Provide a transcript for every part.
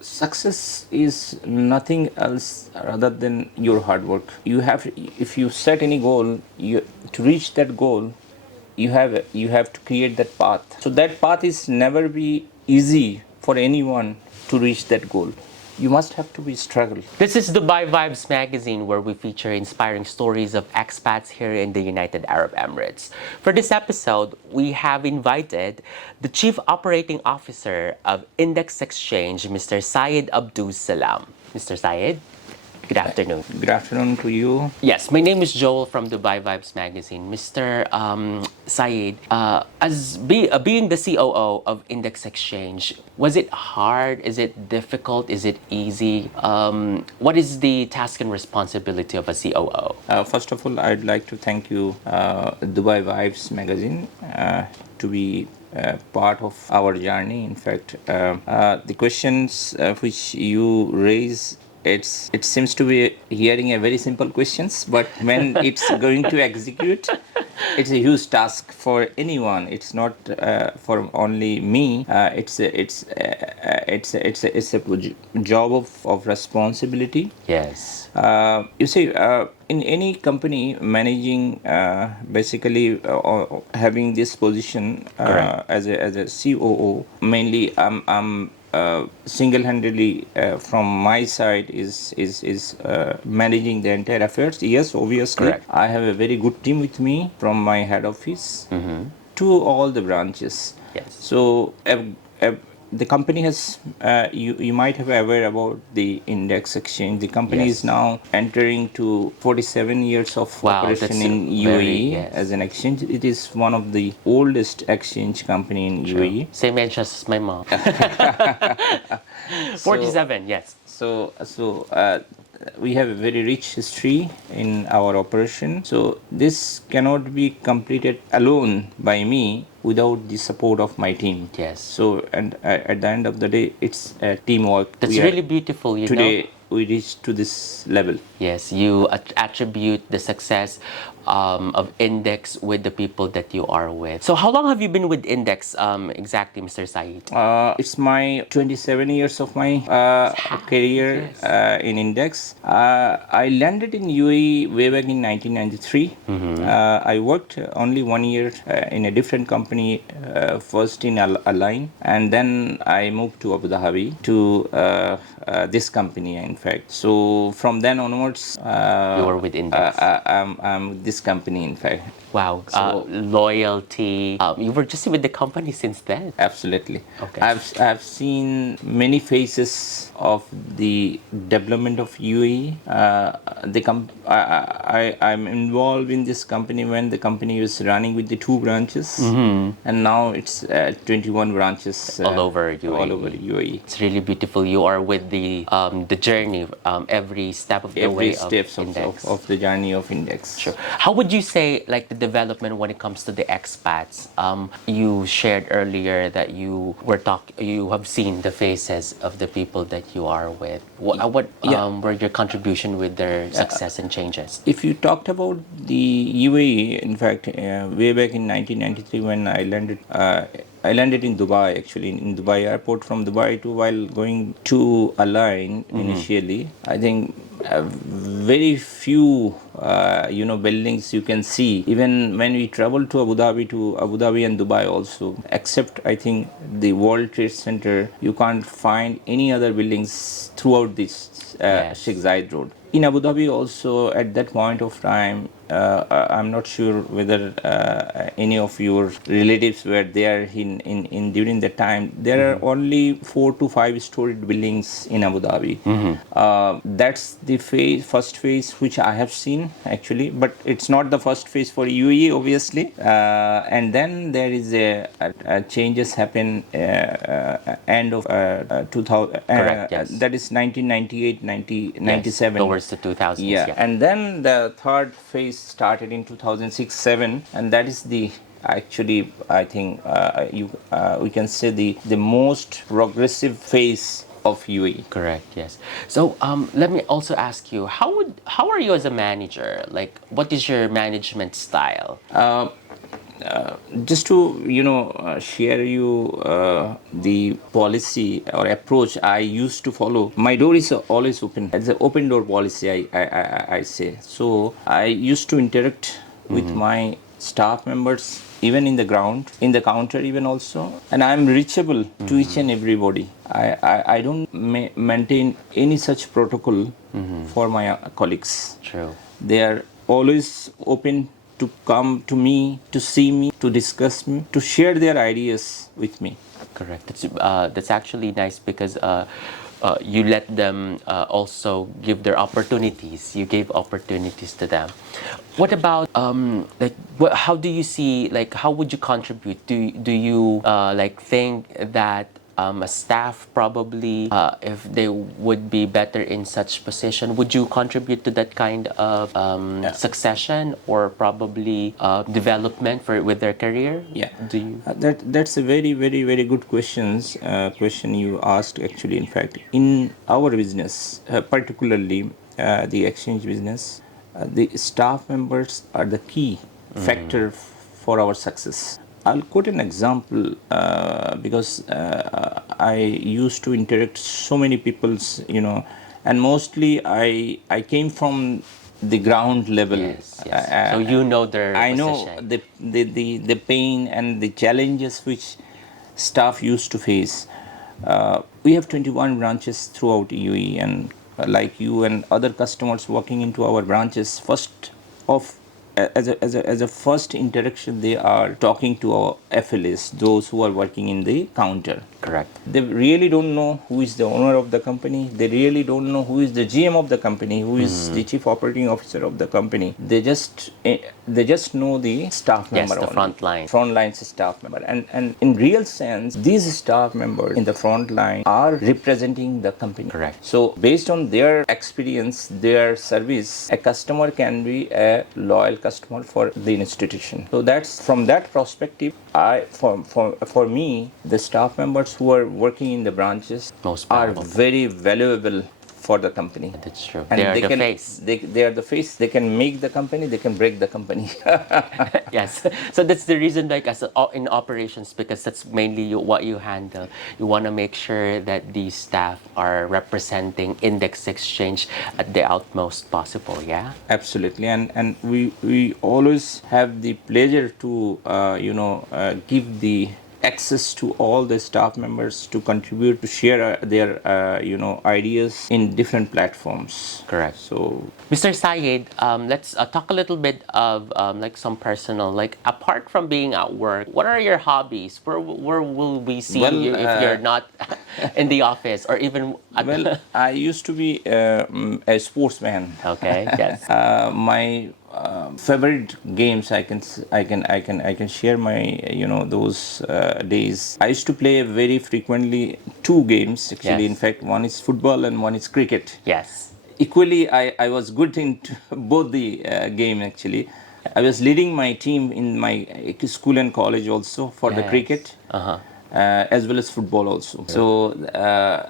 Success is nothing else rather than your hard work. If you set any goal, to reach that goal, you have to create that path. So that path is never be easy for anyone to reach that goal. You must have to be struggle. This is Dubai Vibes magazine, where we feature inspiring stories of expats here in the United Arab Emirates. For this episode, we have invited the Chief Operating Officer of Index Exchange, Mr. Syed Abdus Salam. Mr. Syed, good afternoon. Good afternoon to you. Yes, my name is Joel from Dubai Vibes magazine. Mr. Syed, being the COO of Index Exchange, was it hard? Is it difficult? Is it easy? What is the task and responsibility of a COO? First of all, I'd like to thank you, Dubai Vibes magazine, to be part of our journey. In fact, the questions which you raise, it seems to be hearing a very simple questions, but when it's going to execute, it's a huge task for anyone. It's not for only me. It's a job of responsibility. Yes. You see, in any company, managing basically having this position as a COO, mainly I'm single-handedly from my side is managing the entire affairs. Yes, obviously, Correct. I have a very good team with me from my head office to all the branches. Yes. So the company has, you might have aware about the Index Exchange. The company Yes. is now entering to 47 years of Wow, operation that's in very- UAE yes. as an exchange. It is one of the oldest exchange company in UAE. Same age as my mom. 47, yes. So we have a very rich history in our operation. So this cannot be completed alone by me without the support of my team. Yes. So and at the end of the day, it's a teamwork. That's really beautiful, you know. Today we reached to this level. Yes, you attribute the success of Index with the people that you are with. So how long have you been with Index exactly, Mr. Syed? It's my 27 years of my career Yes. in Index. I landed in UAE way back in 1993. I worked only 1 year in a different company, first in Align, and then I moved to Abu Dhabi to this company, in fact. So from then onwards, You were with Index. I'm with this company, in fact. Wow, So- loyalty. You were just with the company since then. Absolutely. Okay. I've seen many phases of the development of UAE. I'm involved in this company when the company was running with the 2 branches, and now it's 21 branches All over UAE. All over UAE. It's really beautiful. You are with the journey, every step of the Every way steps of Index. of the journey of Index. Sure. How would you say, like, the development when it comes to the expats? You shared earlier that you have seen the faces of the people that you are with. What were your contribution with their success and changes? If you talked about the UAE, in fact, way back in 1993 when I landed in Dubai, actually, in Dubai airport. From Dubai to while going to Align initially, I think very few buildings you can see. Even when we travel to Abu Dhabi and Dubai also, except I think the World Trade Center, you can't find any other buildings throughout this Sheikh Zayed Road. In Abu Dhabi also, at that point of time, I'm not sure whether any of your relatives were there in during that time. There are only 4 to 5 storied buildings in Abu Dhabi. That's the first phase which I have seen, actually, but it's not the first phase for UAE, obviously. And then there is a changes happen end of 2000. Correct, yes. That is 1998, 97. Towards the 2000s. Yeah, and then the third phase started in 2006-7, and that is the actually I think we can say the most progressive phase of UAE. Correct. Yes. So let me also ask you, how are you as a manager? Like, what is your management style? just to share you the policy or approach I used to follow. My door is always open. It's an open door policy. I say so. I used to interact with my staff members even in the ground, in the counter even also, and I'm reachable to each and everybody. I don't maintain any such protocol for my colleagues. True. They are always open to come to me, to see me, to discuss me, to share their ideas with me. Correct. That's actually nice because you let them also give their opportunities. You gave opportunities to them. What about how do you see, like, how would you contribute? Do you like think that a staff probably, if they would be better in such position, would you contribute to that kind of succession or probably development for with their career? Yeah, Do you? that's a very good question you asked actually. In fact, in our business, particularly the exchange business, the staff members are the key factor for our success. I'll quote an example because I used to interact so many people's, and mostly I came from the ground level. Yes, yes. So you know their I know position. the pain and the challenges which staff used to face. We have 21 branches throughout UAE, and like you and other customers walking into our branches, first of as a first interaction, they are talking to our FLAs, those who are working in the counter. Correct. They really don't know who is the owner of the company. They really don't know who is the GM of the company, who is the chief operating officer of the company. They just know the staff member. Yes, the only. front line. Front line staff member, and in real sense, these staff members in the front line are representing the company. Correct. So based on their experience, their service, a customer can be a loyal customer for the institution. So that's from that perspective. For me, the staff members who are working in the branches Most are valuable. very valuable for the company. That's true. And They are the can, face. They are the face. They can make the company. They can break the company. Yes. So that's the reason, like, in operations, because that's mainly what you handle. You want to make sure that these staff are representing Index Exchange at the utmost possible. Yeah. Absolutely, and we always have the pleasure to give the access to all the staff members to contribute, to share their ideas in different platforms. Correct. So Mr. Syed, let's talk a little bit of like some personal, like apart from being at work, what are your hobbies? Where will we see Well, you if you're not in the office or even at well, I used to be a sportsman. Okay, yes. My favorite games, I can share my those days. I used to play very frequently two games actually. Yes. In fact, one is football and one is cricket. Yes. Equally, I was good in both the game actually. I was leading my team in my school and college also for the Yes. cricket. As well as football also. So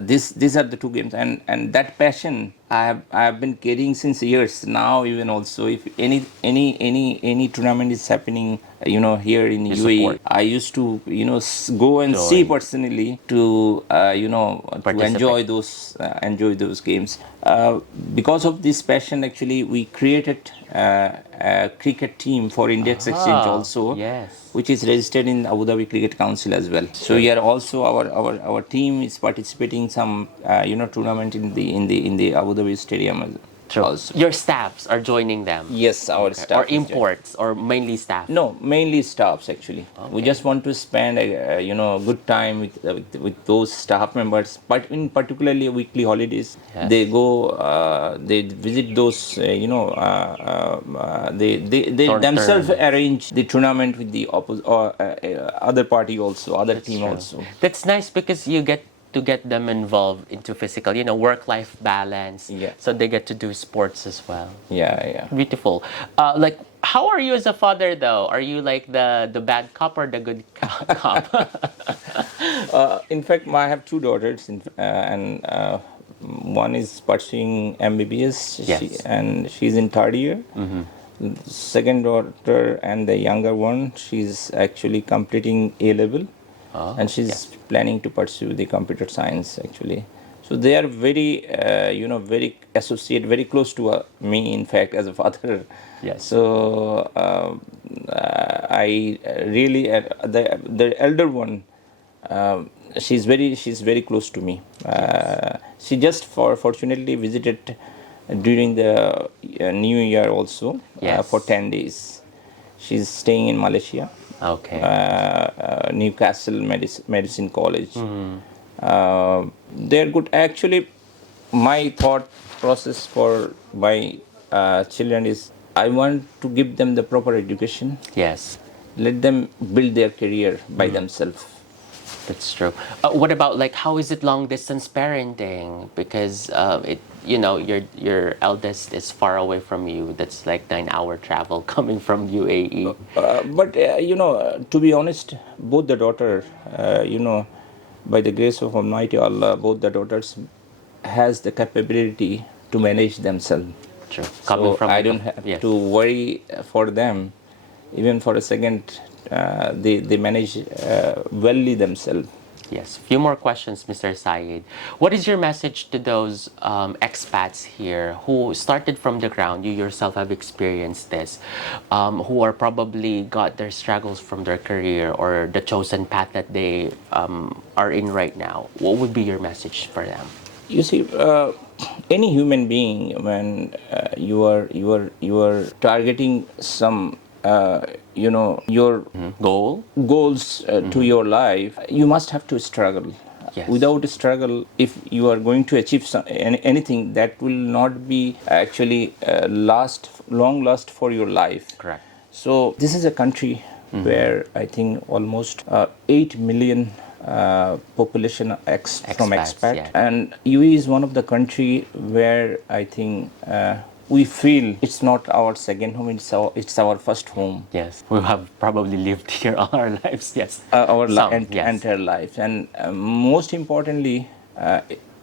these are the two games, and that passion I have been carrying since years. Now even also, if any tournament is happening, here in UAE, support. I used to go and see Join. personally to to Participate. enjoy those games. Because of this passion, actually, we created a cricket team for Index Exchange also, Yes. which is registered in Abu Dhabi Cricket Council as well. So here also our team is participating some tournament in the Abu Dhabi Stadium True. also. Your staffs are joining them. Yes, our staff Or is joining. imports, or mainly staff. No, mainly staffs actually. We just want to spend a good time with those staff members. But in particularly weekly holidays, Yes. they go they visit those they themselves arrange the tournament with the other party also, other team True. also. That's nice because you get to get them involved into physical, work-life balance. Yeah. So they get to do sports as well. Yeah. Beautiful. Like, how are you as a father, though? Are you like the bad cop or the good cop? In fact, I have two daughters, and one is pursuing MBBS, Yes. and she's in third year. Second daughter and the younger one, she's actually completing A level, and she's planning to pursue the computer science actually. So they are very, very associate, very close to me, in fact, as a father. Yes. So I really the elder one, she's very close to me. She just fortunately visited during the New Year also, Yes. for 10 days. She's staying in Malaysia, Okay. Newcastle Medicine College. They're good. Actually, my thought process for my children is I want to give them the proper education. Yes. Let them build their career by themselves. That's true. What about like how is it long distance parenting? Because your eldest is far away from you. That's like 9 hour travel coming from UAE. But to be honest, both the daughter, by the grace of Almighty Allah, both the daughters has the capability to manage themselves. True. So I don't have yes. to worry for them, even for a second. They manage wellly themselves. Yes. Few more questions, Mr. Syed. What is your message to those expats here who started from the ground? You yourself have experienced this, who are probably got their struggles from their career or the chosen path that they are in right now. What would be your message for them? You see, any human being, when you are targeting some, your Goal? goals to your life, you must have to struggle. Yes. Without struggle, if you are going to achieve anything, that will not be actually long last for your life. Correct. So this is a country where I think almost 8 million population from Expats, expat, yeah. and UAE is one of the country where I think we feel it's not our second home, it's our first home. Yes. We have probably lived here all our lives. Yes. Our Yes. entire life, and most importantly,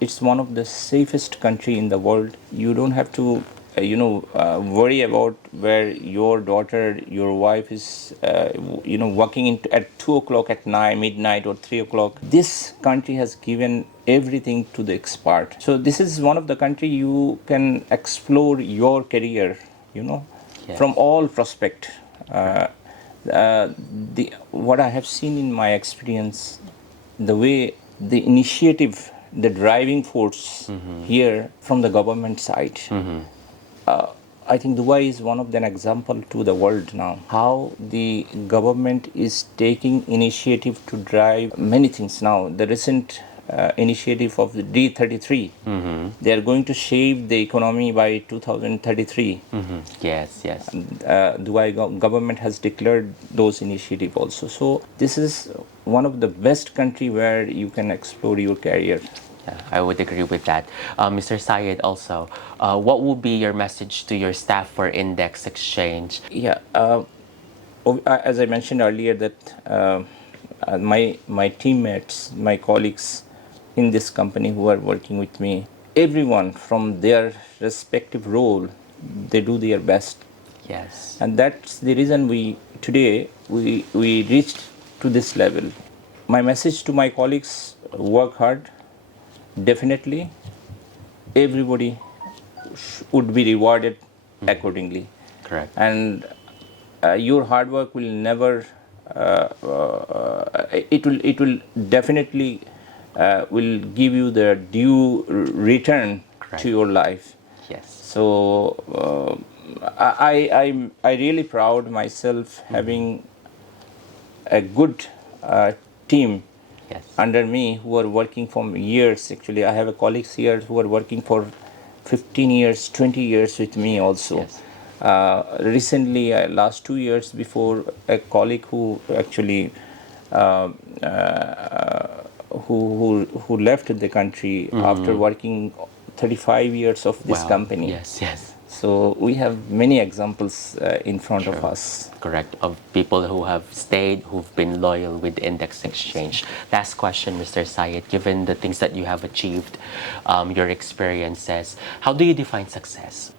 it's one of the safest country in the world. You don't have to worry about where your daughter, your wife is working at 2 o'clock at night, midnight, or 3 o'clock. This country has given everything to the expert. So this is one of the country you can explore your career, Yes. from all prospect. What I have seen in my experience, the way the initiative, the driving force here from the government side. I think Dubai is one of the example to the world now. How the government is taking initiative to drive many things now. The recent initiative of the D33, they are going to shape the economy by 2033. Yes. Yes. Dubai government has declared those initiative also. So this is one of the best country where you can explore your career. Yeah, I would agree with that. Mr. Syed, also, what would be your message to your staff for Index Exchange? Yeah, as I mentioned earlier, that my teammates, my colleagues in this company who are working with me, everyone from their respective role, they do their best, Yes. and that's the reason today we reached to this level. My message to my colleagues: work hard. Definitely, everybody would be rewarded accordingly. Correct. And your hard work will never it will definitely will give you the due return Correct. to your life. Yes. So I really proud myself having a good team Yes. under me who are working for years. Actually, I have a colleagues here who are working for 15 years, 20 years with me also. Yes. Recently, last 2 years before, a colleague who actually who left the country after working 35 years of this Wow. company. Yes. Yes. So we have many examples in front of us. Correct. Of people who have stayed, who've been loyal with Index Exchange. Last question, Mr. Syed. Given the things that you have achieved, your experiences, how do you define success?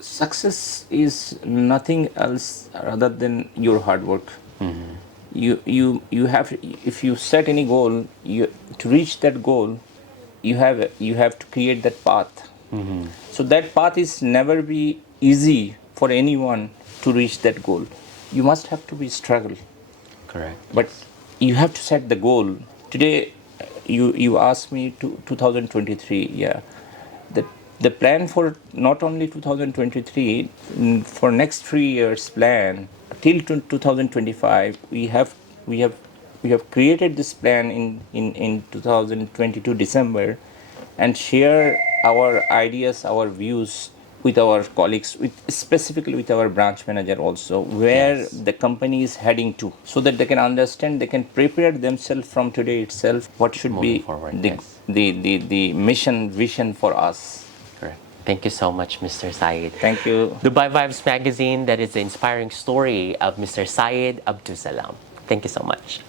Success is nothing else rather than your hard work. You have, if you set any goal, to reach that goal, you have to create that path. So that path is never be easy for anyone to reach that goal. You must have to be struggle, Correct. but you have to set the goal. Today, you asked me to 2023. Yeah, the the plan for not only 2023, for next 3 years plan till 2025. We have created this plan in 2022 December, and share our ideas, our views with our colleagues, with specifically with our branch manager also, where Yes. the company is heading to, so that they can understand, they can prepare themselves from today itself what should Moving be forward, the yes. the mission vision for us. Correct. Thank you so much, Mr. Syed. Thank you. Dubai Vibes Magazine, that is the inspiring story of Mr. Syed Abdus. Salam. Thank you so much.